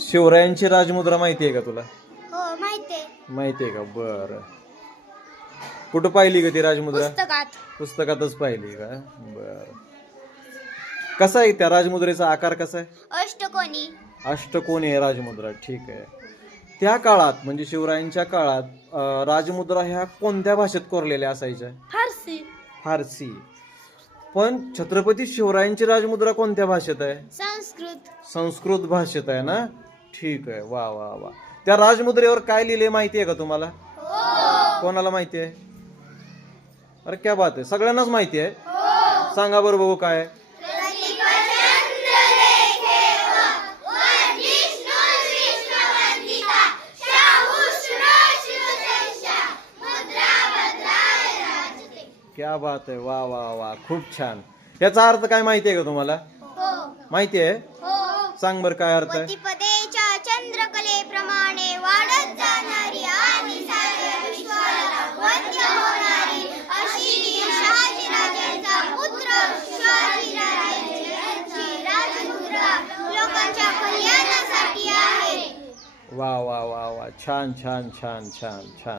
शिवरायांची राजमुद्रा माहिती आहे का तुला? हो माहितीये. माहिती आहे का? बर. कुठं पाहिली का ती राजमुद्रा? पुस्तकात. पुस्तकातच पाहिली का? बर. कसा आहे त्या राजमुद्रेचा आकार कसा आहे? अष्टकोनी. अष्टकोनी आहे राजमुद्रा. ठीक आहे. त्या काळात म्हणजे शिवरायांच्या काळात राजमुद्रा ह्या कोणत्या भाषेत कोरलेल्या असायच्या? फारसी. फारसी. पण छत्रपती शिवरायांची राजमुद्रा कोणत्या भाषेत आहे? संस्कृत. संस्कृत भाषेत आहे ना? ठीक आहे. वा वा वा. त्या राजमुद्रेवर काय लिहिले माहिती आहे का तुम्हाला? कोणाला माहिती आहे? अरे क्या बात आहे, सगळ्यांनाच माहिती आहे. सांगा बरं बघू काय आहे. क्या बात आहे. वा वा वा. खूप छान. याचा अर्थ काय माहिती आहे का तुम्हाला? माहिती आहे? सांग बरं काय अर्थ आहे. पतिपदेच्या चंद्रकलेप्रमाणे वाढत जाणारी आणि साऱ्या विश्वाला वंद्य होणारी अशी शहाजीराजांचा पुत्र शिवाजीराजांची राजमुद्रा लोकांच्या कल्याणासाठी आहे. वा वा वा वा. छान छान छान छान छान.